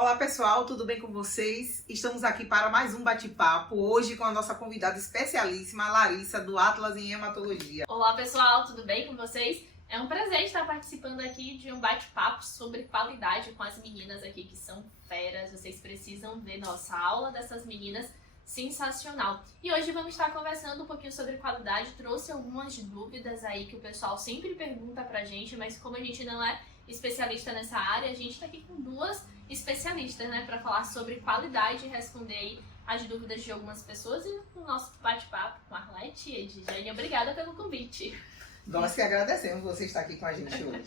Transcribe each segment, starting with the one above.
Olá pessoal, tudo bem com vocês? Estamos aqui para mais um bate-papo, hoje com a nossa convidada especialíssima, Larissa, do Atlas em Hematologia. Olá pessoal, tudo bem com vocês? É um prazer estar participando aqui de um bate-papo sobre qualidade com as meninas aqui que são feras. Vocês precisam ver nossa aula dessas meninas, sensacional. E hoje vamos estar conversando um pouquinho sobre qualidade. Trouxe algumas dúvidas aí que o pessoal sempre pergunta pra gente, mas como a gente não é especialista nessa área, a gente tá aqui com duas especialistas, né, para falar sobre qualidade e responder aí as dúvidas de algumas pessoas e o nosso bate-papo com a Arlete e Edjane. Obrigada pelo convite. Nós que agradecemos você estar aqui com a gente hoje.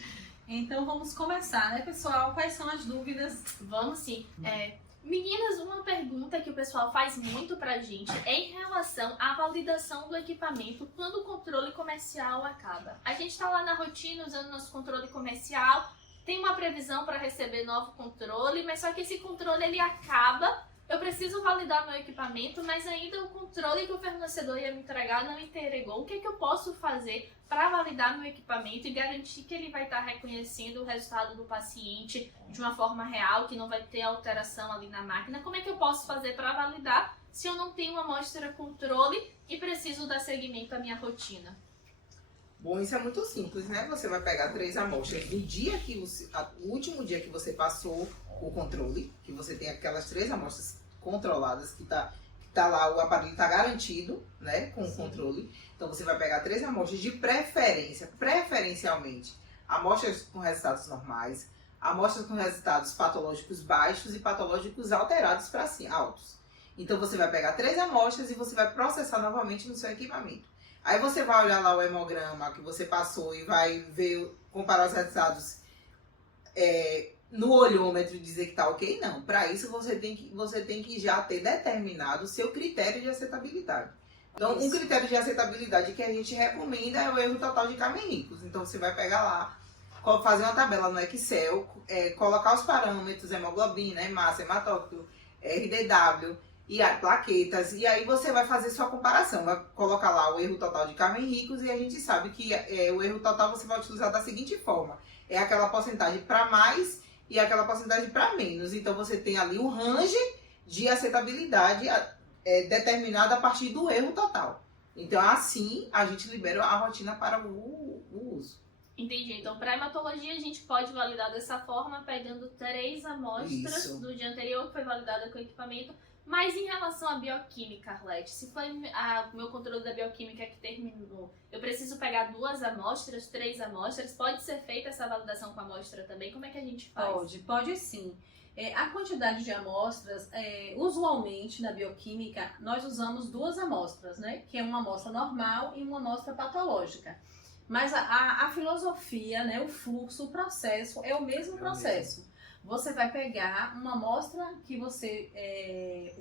Então vamos começar, né, pessoal? Quais são as dúvidas? Vamos sim. Meninas, uma pergunta que o pessoal faz muito pra gente é em relação à validação do equipamento quando o controle comercial acaba. A gente tá lá na rotina usando nosso controle comercial, tem uma previsão para receber novo controle, mas só que esse controle ele acaba. Eu preciso validar meu equipamento, mas ainda o controle que o fornecedor ia me entregar não entregou. O que eu posso fazer para validar meu equipamento e garantir que ele vai estar reconhecendo o resultado do paciente de uma forma real, que não vai ter alteração ali na máquina? Como é que eu posso fazer para validar se eu não tenho uma amostra controle e preciso dar seguimento à minha rotina? Bom, isso é muito simples, né? Você vai pegar 3 amostras do dia que o último dia que você passou o controle, que você tem aquelas 3 amostras controladas, que tá lá, o aparelho tá garantido, né, com o controle. Então você vai pegar 3 amostras de preferencialmente, amostras com resultados normais, amostras com resultados patológicos baixos e patológicos alterados para cima, altos. Então você vai pegar 3 amostras e você vai processar novamente no seu equipamento. Aí você vai olhar lá o hemograma que você passou e vai ver, comparar os resultados no olhômetro e dizer que tá ok? Não. Para isso você tem que já ter determinado o seu critério de aceitabilidade. Então, um critério de aceitabilidade que a gente recomenda é o erro total de Camernicus. Então você vai pegar lá, fazer uma tabela no Excel, colocar os parâmetros, hemoglobina, hemácia, hematócrito, RDW, e as plaquetas, e aí você vai fazer sua comparação, vai colocar lá o erro total de Camernicus, e a gente sabe que o erro total você vai utilizar da seguinte forma, é aquela porcentagem para mais e aquela porcentagem para menos, então você tem ali um range de aceitabilidade determinado a partir do erro total. Então assim a gente libera a rotina para o uso. Entendi. Então, para hematologia, a gente pode validar dessa forma, pegando 3 amostras do dia anterior, que foi validada com o equipamento. Mas em relação à bioquímica, Arlete, se foi o meu controle da bioquímica que terminou, eu preciso pegar 2 amostras, 3 amostras? Pode ser feita essa validação com a amostra também? Como é que a gente faz? Pode sim. A quantidade de amostras, usualmente na bioquímica, nós usamos 2 amostras, né? Que é uma amostra normal e uma amostra patológica. Mas a filosofia, né, o fluxo, o processo é o mesmo processo. Você vai pegar uma amostra que você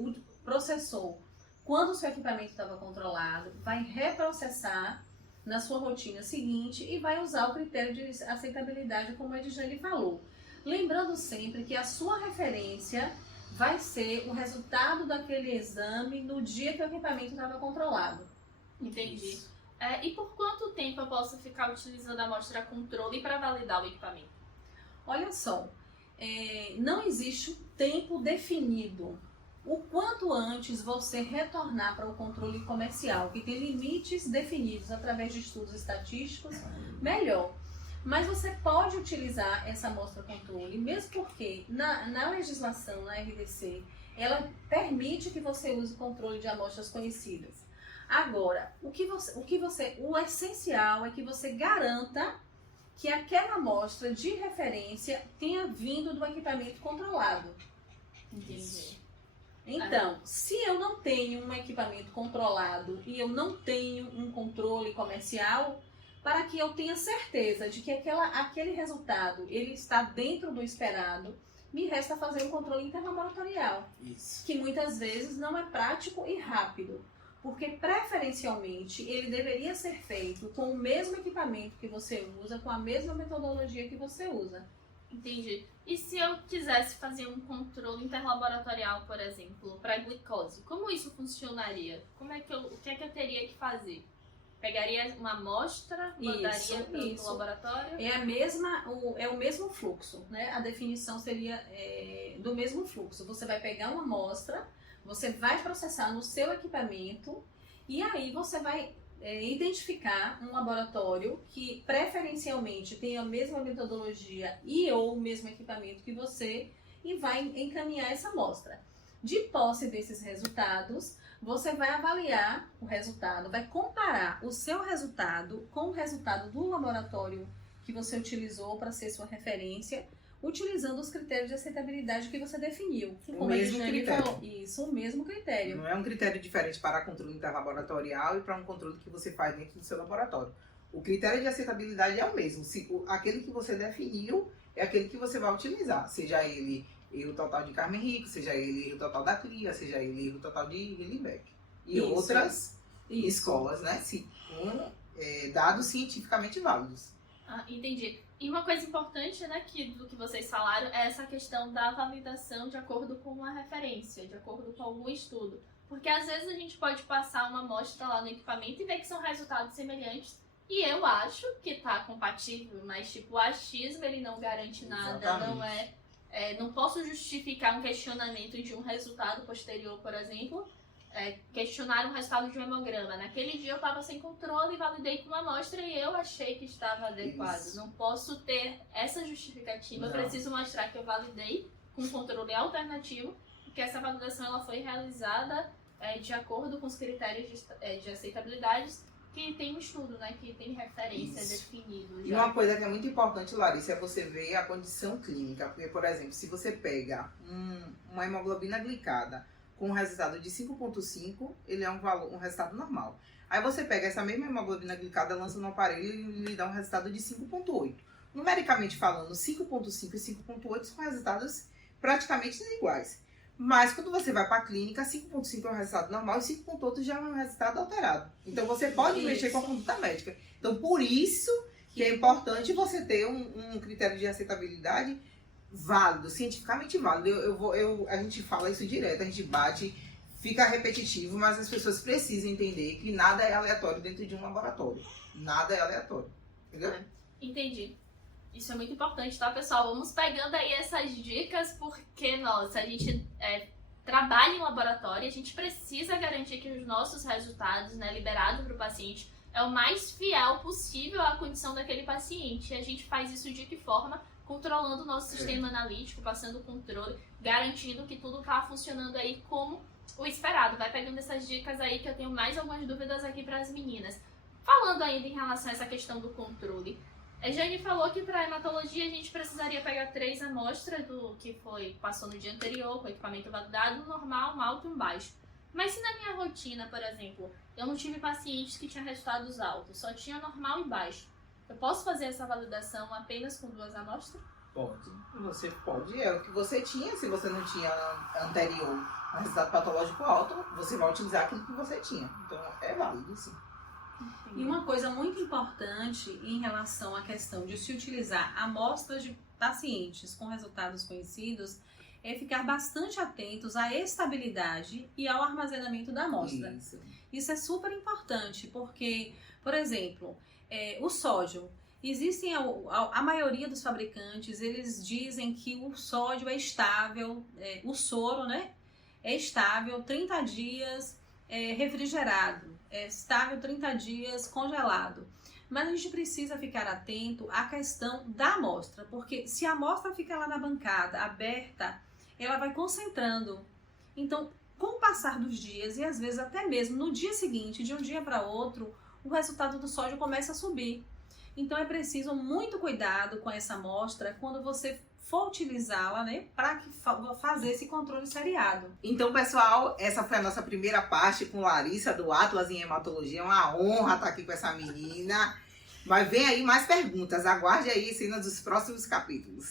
processou quando o seu equipamento estava controlado, vai reprocessar na sua rotina seguinte e vai usar o critério de aceitabilidade, como a Edjane falou. Lembrando sempre que a sua referência vai ser o resultado daquele exame no dia que o equipamento estava controlado. Entendi. E por quanto tempo eu posso ficar utilizando a amostra controle para validar o equipamento? Olha só, não existe um tempo definido. O quanto antes você retornar para o controle comercial, que tem limites definidos através de estudos estatísticos, melhor. Mas você pode utilizar essa amostra controle, mesmo porque na legislação, na RDC, ela permite que você use o controle de amostras conhecidas. Agora, o essencial é que você garanta que aquela amostra de referência tenha vindo do equipamento controlado. Entendi. Então, se eu não tenho um equipamento controlado e eu não tenho um controle comercial, para que eu tenha certeza de que aquele resultado ele está dentro do esperado, me resta fazer um controle interlaboratorial, que muitas vezes não é prático e rápido. Porque preferencialmente ele deveria ser feito com o mesmo equipamento que você usa, com a mesma metodologia que você usa. Entendi. E se eu quisesse fazer um controle interlaboratorial, por exemplo, para glicose, como isso funcionaria? O que é que eu teria que fazer? pegaria uma amostra, mandaria para o laboratório? É o mesmo fluxo, né? A definição seria do mesmo fluxo. Você vai pegar uma amostra, você vai processar no seu equipamento e aí você vai identificar um laboratório que preferencialmente tenha a mesma metodologia e ou o mesmo equipamento que você e vai encaminhar essa amostra. De posse desses resultados, você vai avaliar o resultado, vai comparar o seu resultado com o resultado do laboratório que você utilizou para ser sua referência, utilizando os critérios de aceitabilidade que você definiu. O mesmo critério. Isso, o mesmo critério. Não é um critério diferente para controle interlaboratorial e para um controle que você faz dentro do seu laboratório. O critério de aceitabilidade é o mesmo. Aquele que você definiu é aquele que você vai utilizar, seja ele erro total de Carmen Rico, seja ele erro total da CLIA, seja ele erro total de Hillenbeck. E Isso. outras escolas, né? Com dados cientificamente válidos. Ah, entendi. E uma coisa importante, né, do que vocês falaram, é essa questão da validação de acordo com uma referência, de acordo com algum estudo. Porque às vezes a gente pode passar uma amostra lá no equipamento e ver que são resultados semelhantes. E eu acho que está compatível, mas tipo, o achismo ele não garante nada, Exatamente. não posso justificar um questionamento de um resultado posterior, por exemplo, questionar um resultado de um hemograma. Naquele dia eu estava sem controle e validei com uma amostra e eu achei que estava adequado. Isso. Não posso ter essa justificativa, eu Não. preciso mostrar que eu validei com controle alternativo e que essa validação ela foi realizada de acordo com os critérios de aceitabilidade que tem um estudo, né, que tem referência definido. E uma coisa que é muito importante, Larissa, é você ver a condição clínica. Porque, por exemplo, se você pega uma hemoglobina glicada com um resultado de 5,5, ele é um resultado normal. Aí você pega essa mesma hemoglobina glicada, lança no aparelho e lhe dá um resultado de 5,8. Numericamente falando, 5,5 e 5,8 são resultados praticamente iguais. Mas quando você vai para a clínica, 5,5 é um resultado normal e 5,8 já é um resultado alterado. Então você pode mexer com a conduta médica. Então por isso que é importante você ter um critério de aceitabilidade válido, cientificamente válido. A gente fala isso direto, a gente bate, fica repetitivo, mas as pessoas precisam entender que nada é aleatório dentro de um laboratório. Nada é aleatório. Entendeu? Entendi. Isso é muito importante, tá, pessoal? Vamos pegando aí essas dicas, porque, nossa, a gente trabalha em laboratório, a gente precisa garantir que os nossos resultados, né, liberados para o paciente, é o mais fiel possível à condição daquele paciente. E a gente faz isso de que forma? Controlando o nosso sistema analítico, passando o controle, garantindo que tudo tá funcionando aí como o esperado. Vai pegando essas dicas aí que eu tenho mais algumas dúvidas aqui para as meninas. Falando ainda em relação a essa questão do controle, a Jane falou que para hematologia a gente precisaria pegar 3 amostras do que passou no dia anterior, com o equipamento validado, um normal, um alto e um baixo. Mas se na minha rotina, por exemplo, eu não tive pacientes que tinham resultados altos, só tinha normal e baixo, eu posso fazer essa validação apenas com 2 amostras? Pode. Você pode. É o que você tinha. Se você não tinha anterior um resultado patológico alto, você vai utilizar aquilo que você tinha. Então é válido, sim. E uma coisa muito importante em relação à questão de se utilizar amostras de pacientes com resultados conhecidos é ficar bastante atentos à estabilidade e ao armazenamento da amostra. Isso é super importante porque, por exemplo, o sódio. Existem a maioria dos fabricantes, eles dizem que o sódio é estável, o soro, né? É estável 30 dias refrigerado, é estável 30 dias congelado. Mas a gente precisa ficar atento à questão da amostra, porque se a amostra fica lá na bancada, aberta, ela vai concentrando. Então, com o passar dos dias, e às vezes até mesmo no dia seguinte, de um dia para outro, o resultado do sódio começa a subir. Então é preciso muito cuidado com essa amostra quando você for utilizá-la, né, para fazer esse controle seriado. Então, pessoal, essa foi a nossa primeira parte com Larissa do Atlas em Hematologia. É uma honra estar aqui com essa menina. Mas vem aí mais perguntas. Aguarde aí cenas dos próximos capítulos.